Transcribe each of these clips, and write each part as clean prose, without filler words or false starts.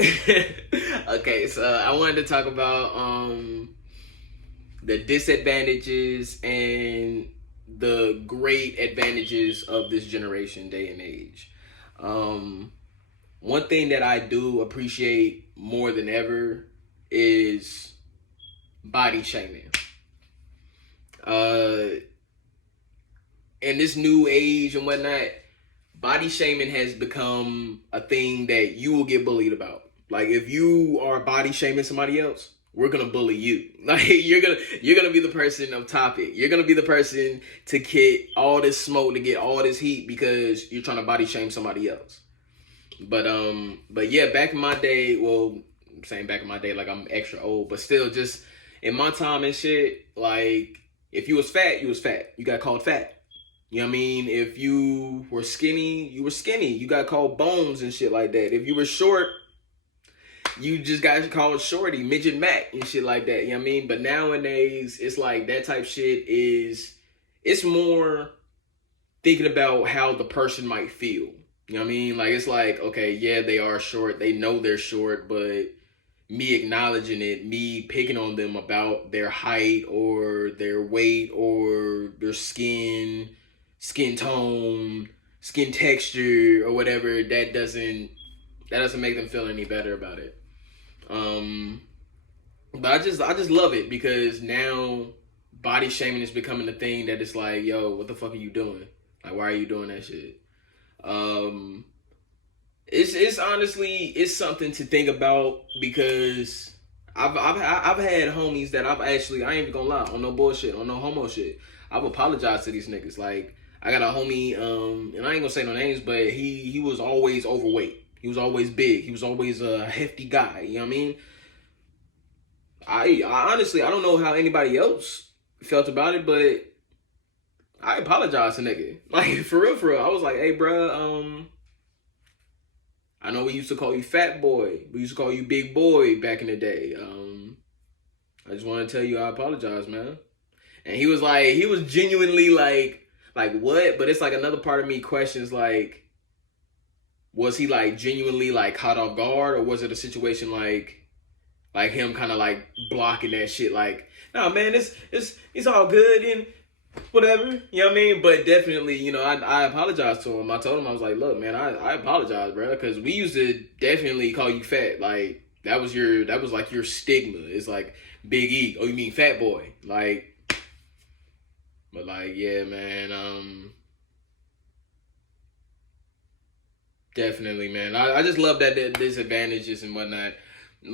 Okay, so I wanted to talk about the disadvantages and the great advantages of this generation, day and age. Um, One thing that I do appreciate more than ever is body shaming. Uh, in this new age and whatnot, body shaming has become a thing that you will get bullied about. Like if you are body shaming somebody else, we're gonna bully you. Like you're gonna be the person of topic. You're gonna be the person to get all this smoke, to get all this heat because you're trying to body shame somebody else. But yeah, back in my day, well, I'm saying back in my day like I'm extra old, but still just in my time and shit, like if you was fat, you was fat. You got called fat. You know what I mean? If you were skinny, you were skinny. You got called bones and shit like that. If you were short, you just got called shorty, midget Mac and shit like that. You know what I mean? But nowadays, it's like that type shit is, it's more thinking about how the person might feel. You know what I mean? Like, it's like, okay, yeah, they are short. They know they're short, but me acknowledging it, me picking on them about their height or their weight or their skin tone, skin texture or whatever, that doesn't make them feel any better about it. Um but I just love it because now body shaming is becoming a thing that it's like, yo, what the fuck are you doing? Like why are you doing that shit? Um it's honestly it's something to think about because I've had homies that I ain't even gonna lie, on no bullshit, on no homo shit. I've apologized to these niggas. Like I got a homie, and I ain't gonna say no names, but he was always overweight. He was always big. He was always a hefty guy. You know what I mean? I honestly I don't know how anybody else felt about it, but I apologized to nigga. Like for real, for real. I was like, hey, bruh, I know we used to call you fat boy. We used to call you big boy back in the day. I just want to tell you I apologize, man. And he was genuinely like what? But it's like another part of me questions like, was he like genuinely like caught off guard, or was it a situation like him kind of like blocking that shit? Like, nah, man, it's all good and whatever. You know what I mean? But definitely, I apologized to him. I told him I was like, look, man, I apologize, bro, because we used to definitely call you fat. Like that was like your stigma. It's like Big E. Oh, you mean fat boy? Like, but like, yeah, man. Definitely, man. I just love that disadvantages and whatnot.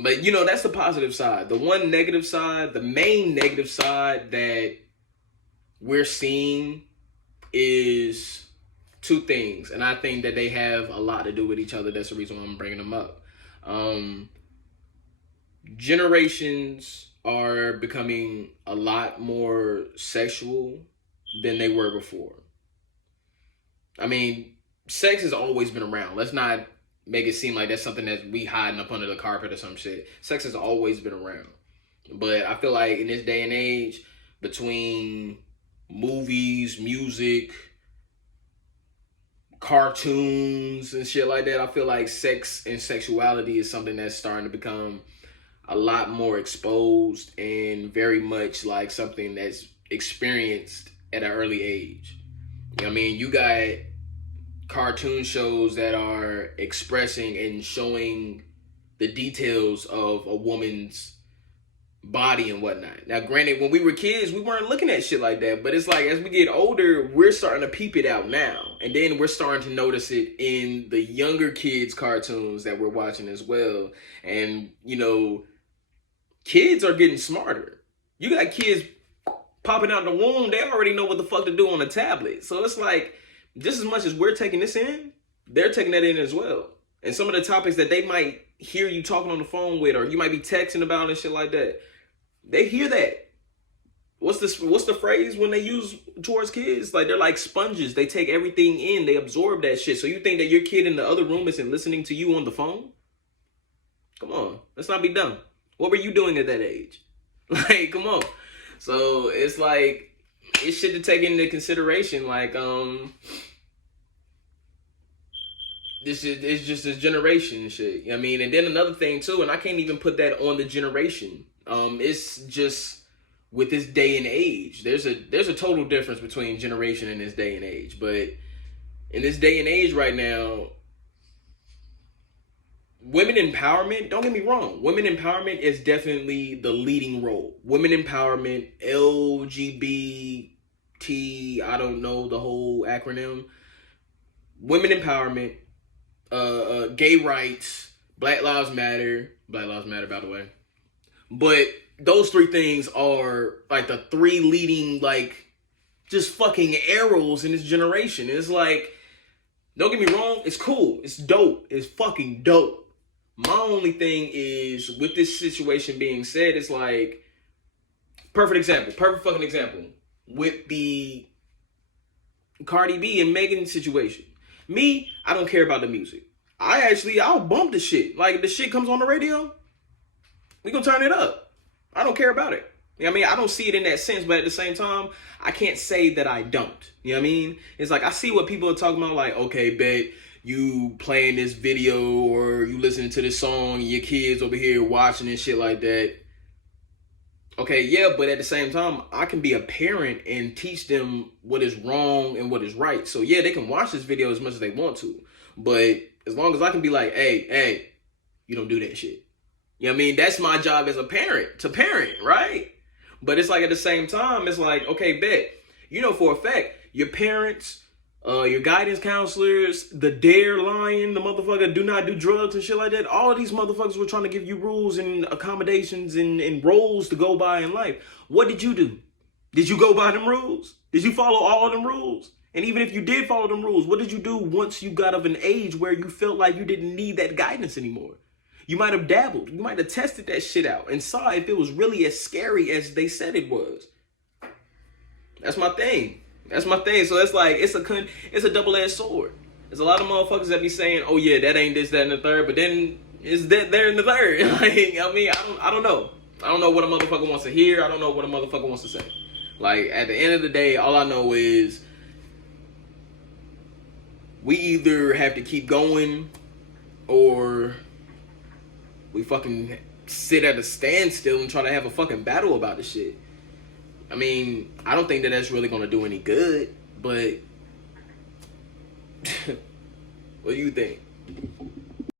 But that's the positive side. The one negative side, the main negative side that we're seeing is two things, and I think that they have a lot to do with each other. That's the reason why I'm bringing them up. Um, Generations are becoming a lot more sexual than they were before. I mean, sex has always been around. Let's not make it seem like that's something that we hiding up under the carpet or some shit. Sex has always been around. But I feel like in this day and age, between movies, music, cartoons, and shit like that, I feel like sex and sexuality is something that's starting to become a lot more exposed and very much like something that's experienced at an early age. You know what I mean? You got cartoon shows that are expressing and showing the details of a woman's body and whatnot. Now, granted, when we were kids, we weren't looking at shit like that, but it's like as we get older, we're starting to peep it out now. And then we're starting to notice it in the younger kids' cartoons that we're watching as well. And, kids are getting smarter. You got kids popping out the womb, they already know what the fuck to do on a tablet. So it's like, just as much as we're taking this in, they're taking that in as well. And some of the topics that they might hear you talking on the phone with, or you might be texting about and shit like that, they hear that. What's the phrase when they use towards kids? Like they're like sponges. They take everything in. They absorb that shit. So you think that your kid in the other room isn't listening to you on the phone? Come on, let's not be dumb. What were you doing at that age? Like, come on. So it's like it's shit to take into consideration. Like this is it's just this generation and shit. I mean, and then another thing too, and I can't even put that on the generation. It's just with this day and age. There's a total difference between generation and this day and age. But in this day and age right now, women empowerment, don't get me wrong, women empowerment is definitely the leading role. Women empowerment, LGBT, I don't know the whole acronym. Women empowerment, gay rights, Black Lives Matter, Black Lives Matter, by the way. But those three things are like the three leading, like, just fucking arrows in this generation. It's like, don't get me wrong, it's cool, it's dope, it's fucking dope. My only thing is, with this situation being said, it's like, perfect fucking example, with the Cardi B and Megan situation. Me, I don't care about the music. I'll bump the shit. Like, if the shit comes on the radio, we gonna turn it up. I don't care about it. You know what I mean? I don't see it in that sense, but at the same time, I can't say that I don't. You know what I mean? It's like, I see what people are talking about, like, okay, bet you playing this video or you listening to this song and your kids over here watching and shit like that. Okay, yeah, but at the same time, I can be a parent and teach them what is wrong and what is right. So yeah, they can watch this video as much as they want to. But as long as I can be like, hey, you don't do that shit. You know what I mean? That's my job as a parent, to parent, right? But it's like, at the same time, it's like, okay, bet. You know for a fact, your parents, your guidance counselors, the Dare Lion, the motherfucker do not do drugs and shit like that. All of these motherfuckers were trying to give you rules and accommodations and roles to go by in life. What did you do? Did you go by them rules? Did you follow all of them rules? And even if you did follow them rules, what did you do once you got of an age where you felt like you didn't need that guidance anymore? You might have dabbled. You might have tested that shit out and saw if it was really as scary as they said it was. That's my thing. So it's like, it's a double-edged sword. There's a lot of motherfuckers that be saying, oh yeah, that ain't this, that, and the third, but then it's that there in the third. Like, I mean, I don't know. I don't know what a motherfucker wants to hear. I don't know what a motherfucker wants to say. Like, at the end of the day, all I know is we either have to keep going or we fucking sit at a standstill and try to have a fucking battle about this shit. I mean, I don't think that that's really going to do any good, but what do you think?